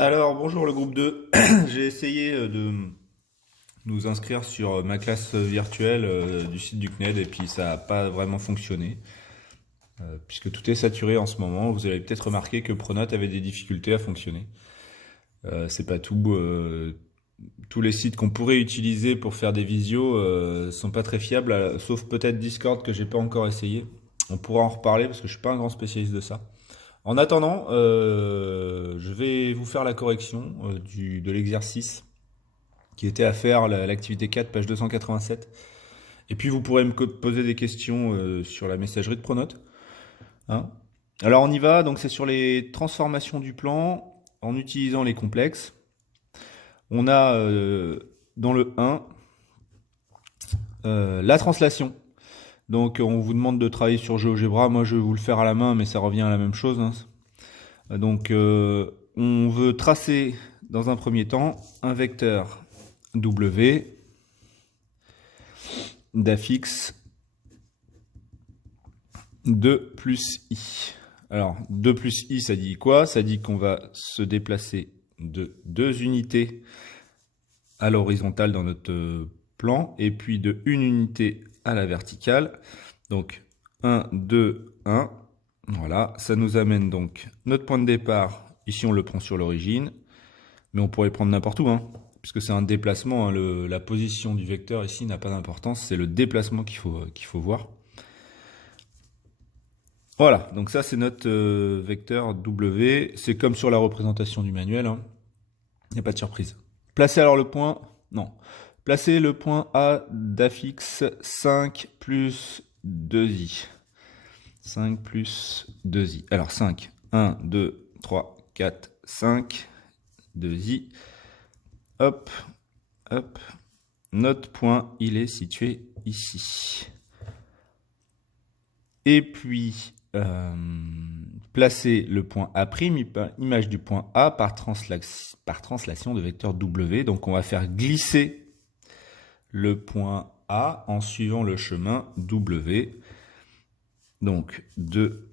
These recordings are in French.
Alors, bonjour le groupe 2. J'ai essayé de nous inscrire sur ma classe virtuelle du site du CNED et puis ça n'a pas vraiment fonctionné puisque tout est saturé en ce moment. Vous avez peut-être remarqué que Pronote avait des difficultés à fonctionner. C'est pas tout. Tous les sites qu'on pourrait utiliser pour faire des visios sont pas très fiables, sauf peut-être Discord que j'ai pas encore essayé. On pourra en reparler parce que je suis pas un grand spécialiste de ça. En attendant, je vais vous faire la correction de l'exercice qui était à faire, l'activité 4, page 287. Et puis vous pourrez me poser des questions sur la messagerie de Pronote. Hein. Alors on y va, donc c'est sur les transformations du plan en utilisant les complexes. On a dans le 1 la translation. Donc on vous demande de travailler sur GeoGebra, moi je vais vous le faire à la main mais ça revient à la même chose. Hein. Donc on veut tracer dans un premier temps un vecteur W d'affixe 2 plus I. Alors 2 plus I ça dit quoi? Ça dit qu'on va se déplacer de 2 unités à l'horizontale dans notre plan et puis de 1 unité à la verticale. Donc 1, 2, 1. Voilà, ça nous amène donc notre point de départ. Ici, on le prend sur l'origine, mais on pourrait prendre n'importe où, hein, puisque c'est un déplacement. Hein, la position du vecteur ici n'a pas d'importance, c'est le déplacement qu'il faut voir. Voilà, donc ça c'est notre vecteur W. C'est comme sur la représentation du manuel, hein. Il n'y a pas de surprise. Placez alors le point, non. Placez le point A d'affixe 5 plus 2i. 5 plus 2i. Alors 5, 1, 2, 3, 4, 5, 2i. Hop, hop. Notre point, il est situé ici. Et puis, placez le point A', image du point A par translation de vecteur W. Donc on va faire glisser le point A en suivant le chemin W. Donc 2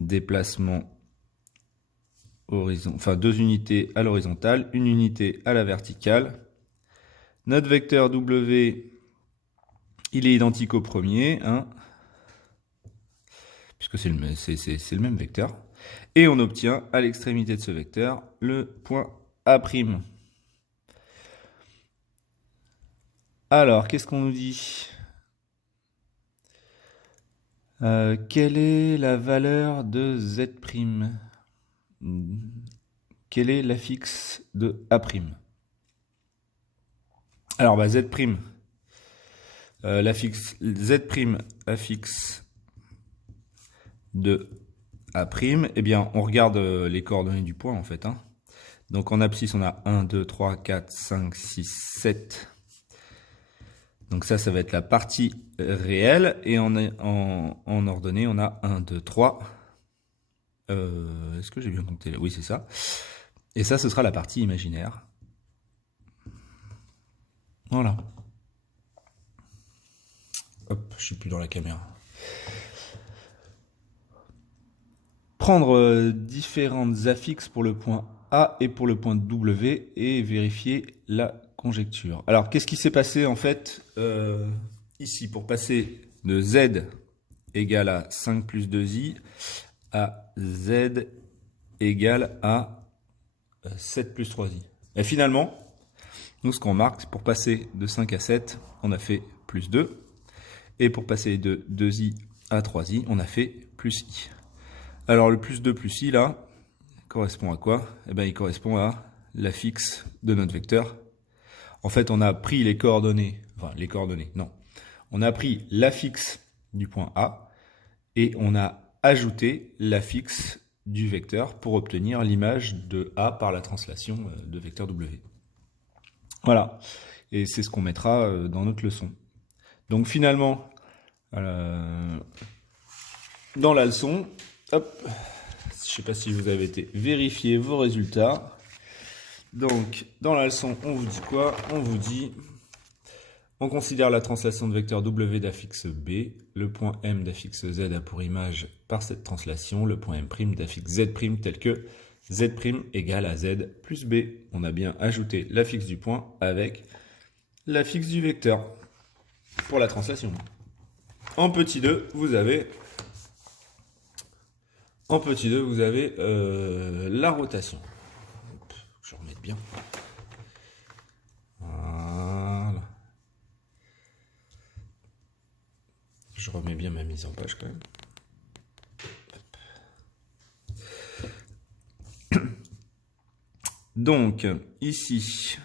déplacements enfin 2 unités à l'horizontale, 1 unité à la verticale. Notre vecteur W, il est identique au premier, hein, puisque c'est le même vecteur. Et on obtient à l'extrémité de ce vecteur le point A'. Alors, qu'est-ce qu'on nous dit ? Quelle est la valeur de Z'? Quel est l'affixe de A'? Alors, bah, Z', l'affixe Z', affixe de A', eh bien, on regarde les coordonnées du point, en fait. Hein. Donc, en abscisse, on a 1, 2, 3, 4, 5, 6, 7. Donc ça va être la partie réelle. Et en ordonnée, on a 1, 2, 3. Est-ce que j'ai bien compté? Oui, c'est ça. Et ça, ce sera la partie imaginaire. Voilà. Hop, je suis plus dans la caméra. Prendre différentes affixes pour le point A et pour le point W et vérifier la conjecture. Alors, qu'est-ce qui s'est passé en fait ici pour passer de Z égale à 5 plus 2i à Z égale à 7 plus 3i. Et finalement, nous ce qu'on marque, c'est pour passer de 5 à 7, on a fait plus 2. Et pour passer de 2i à 3i, on a fait plus i. Alors le plus 2 plus i là, correspond à quoi? Eh bien il correspond à l'affixe de notre vecteur. En fait on a pris les coordonnées, non. On a pris l'affixe du point A et on a ajouté l'affixe du vecteur pour obtenir l'image de A par la translation de vecteur W. Voilà, et c'est ce qu'on mettra dans notre leçon. Donc finalement, dans la leçon, hop, je ne sais pas si vous avez été vérifier vos résultats. Donc, dans la leçon, on vous dit quoi? On vous dit, on considère la translation de vecteur W d'affixe B, le point M d'affixe Z a pour image par cette translation, le point M' d'affixe Z' tel que Z' égale à Z plus B. On a bien ajouté l'affixe du point avec l'affixe du vecteur pour la translation. En petit 2, vous avez la rotation. Hop, je remets bien. Voilà. Je remets bien ma mise en page quand même. Donc, ici,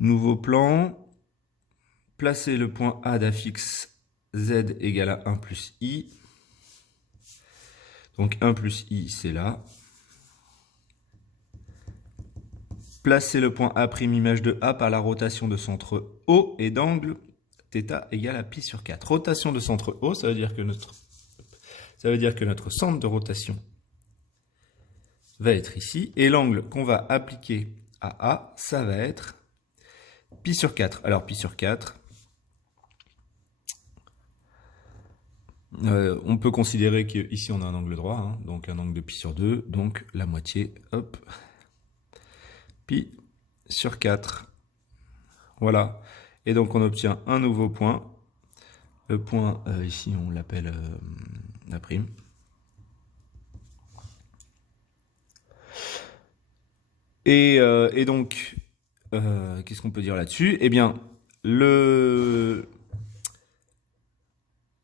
nouveau plan. Placez le point A d'affixe Z égale à 1 plus I. Donc 1 plus I, c'est là. Placez le point A' image de A par la rotation de centre O et d'angle θ égale à pi sur 4. Rotation de centre O, ça veut dire que notre centre de rotation va être ici. Et l'angle qu'on va appliquer à A, ça va être pi sur 4. Alors pi sur 4, on peut considérer qu'ici on a un angle droit, hein, donc un angle de pi sur 2, donc la moitié, hop, pi sur 4. Voilà. Et donc on obtient un nouveau point. Le point, ici on l'appelle la prime. Et donc, qu'est-ce qu'on peut dire là-dessus? Eh bien,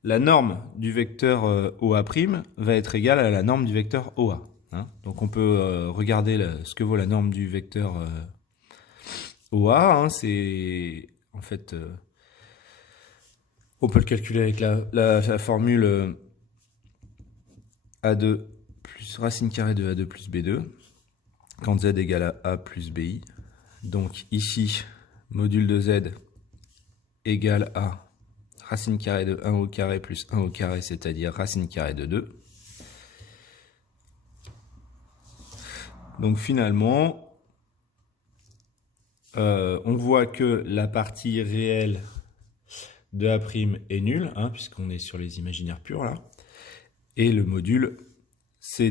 la norme du vecteur OA' va être égale à la norme du vecteur OA. Hein. Donc on peut regarder ce que vaut la norme du vecteur OA. Hein. C'est en fait, on peut le calculer avec la formule A2 plus racine carrée de A2 plus B2, quand Z égale à A plus BI. Donc ici, module de Z égale à racine carrée de 1 au carré plus 1 au carré, c'est-à-dire racine carrée de 2. Donc finalement, on voit que la partie réelle de A' est nulle, hein, puisqu'on est sur les imaginaires purs là. Et le module c'est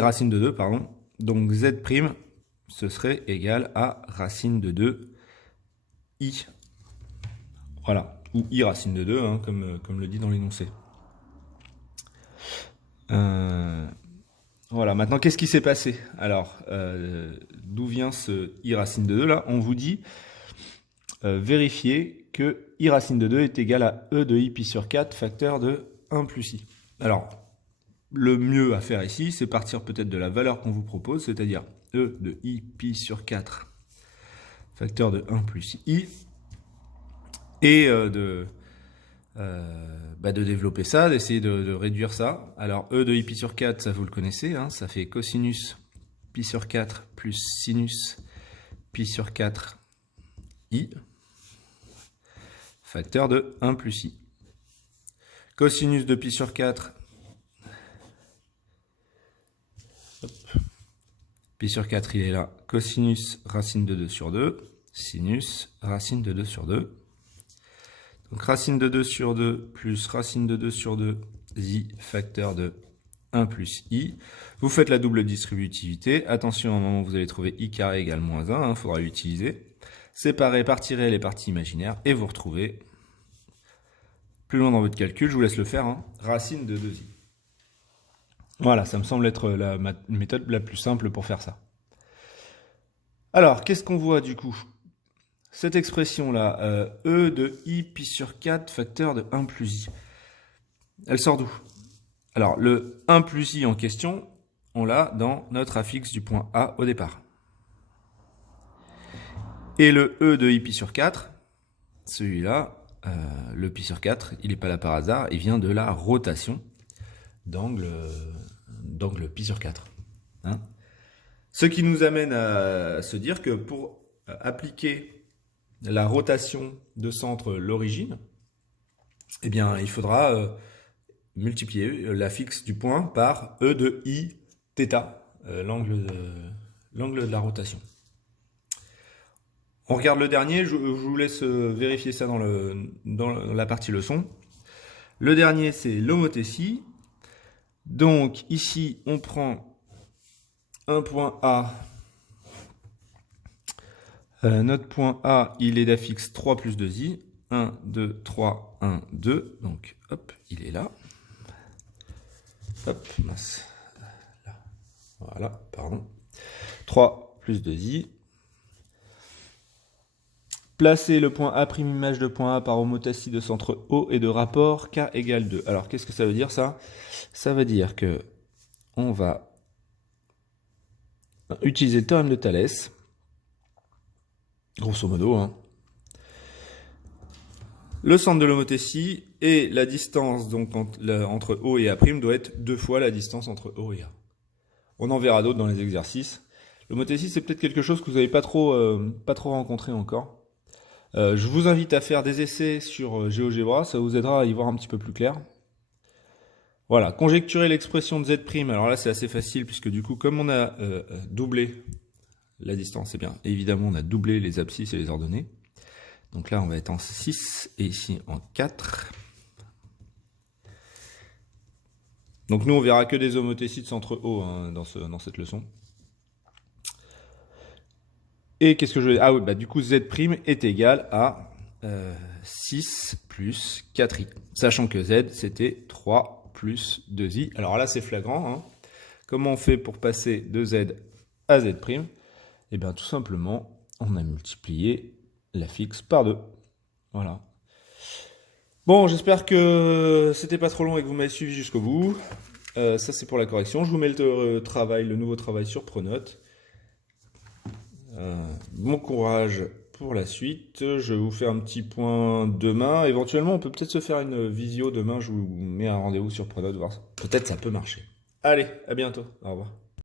racine de 2, pardon. Donc Z', ce serait égal à racine de 2 I. Voilà. Ou I racine de 2, hein, comme le dit dans l'énoncé. Voilà, maintenant qu'est-ce qui s'est passé? Alors, d'où vient ce I racine de 2 là? On vous dit vérifier que I racine de 2 est égal à E de I pi sur 4 facteur de 1 plus I. Alors, le mieux à faire ici, c'est partir peut-être de la valeur qu'on vous propose, c'est-à-dire E de I pi sur 4 facteur de 1 plus I, et de développer ça, d'essayer de réduire ça. Alors E de I pi sur 4, ça vous le connaissez, hein, ça fait cosinus pi sur 4 plus sinus pi sur 4 I, facteur de 1 plus I. Cosinus de pi sur 4, hop, pi sur 4 il est là, cosinus racine de 2 sur 2, sinus racine de 2 sur 2. Donc racine de 2 sur 2 plus racine de 2 sur 2, I facteur de 1 plus I. Vous faites la double distributivité. Attention, à un moment, vous allez trouver I carré égale moins 1. Il faudra l'utiliser. Séparer partie réelle et partie imaginaire. Et vous retrouvez, plus loin dans votre calcul, je vous laisse le faire, hein, racine de 2I. Voilà, ça me semble être la méthode la plus simple pour faire ça. Alors, qu'est-ce qu'on voit du coup? Cette expression-là, E de I pi sur 4 facteur de 1 plus I, elle sort d'où? Alors, le 1 plus I en question, on l'a dans notre affixe du point A au départ. Et le E de I pi sur 4, celui-là, le pi sur 4, il n'est pas là par hasard, il vient de la rotation d'angle pi sur 4. Hein? Ce qui nous amène à se dire que pour appliquer la rotation de centre l'origine, eh bien, il faudra multiplier l'affixe du point par E de I θ, l'angle de la rotation. On regarde le dernier, je vous laisse vérifier ça dans la partie leçon. Le dernier, c'est l'homothétie. Donc ici, on prend un point A. Notre point A, il est d'affixe 3 plus 2i. 1, 2, 3, 1, 2. Donc, hop, il est là. Hop, mince. Là. Voilà, pardon. 3 plus 2i. Placez le point A' image de point A par homothétie de centre O et de rapport K égale 2. Alors, qu'est-ce que ça veut dire, ça? Ça veut dire que on va utiliser le théorème de Thalès. Grosso modo, hein. Le centre de l'homothétie et la distance donc entre O et A' doit être 2 fois la distance entre O et A. On en verra d'autres dans les exercices. L'homothétie, c'est peut-être quelque chose que vous n'avez pas trop rencontré encore. Je vous invite à faire des essais sur GeoGebra, ça vous aidera à y voir un petit peu plus clair. Voilà, conjecturer l'expression de Z'. Alors là, c'est assez facile puisque du coup, comme on a doublé la distance, eh bien, évidemment, on a doublé les abscisses et les ordonnées. Donc là, on va être en 6 et ici en 4. Donc nous, on verra que des homothéties de centre O hein, dans cette leçon. Et qu'est-ce que je vais... Ah oui, bah du coup, Z' est égal à 6 plus 4i. Sachant que Z, c'était 3 plus 2i. Alors là, c'est flagrant. Hein. Comment on fait pour passer de Z à Z'? Eh bien, tout simplement, on a multiplié la fixe par 2. Voilà. Bon, j'espère que c'était pas trop long et que vous m'avez suivi jusqu'au bout. Ça, c'est pour la correction. Je vous mets le nouveau travail sur Pronote. Bon courage pour la suite. Je vous fais un petit point demain. Éventuellement, on peut peut-être se faire une visio demain. Je vous mets un rendez-vous sur Pronote, voir. Peut-être ça peut marcher. Allez, à bientôt. Au revoir.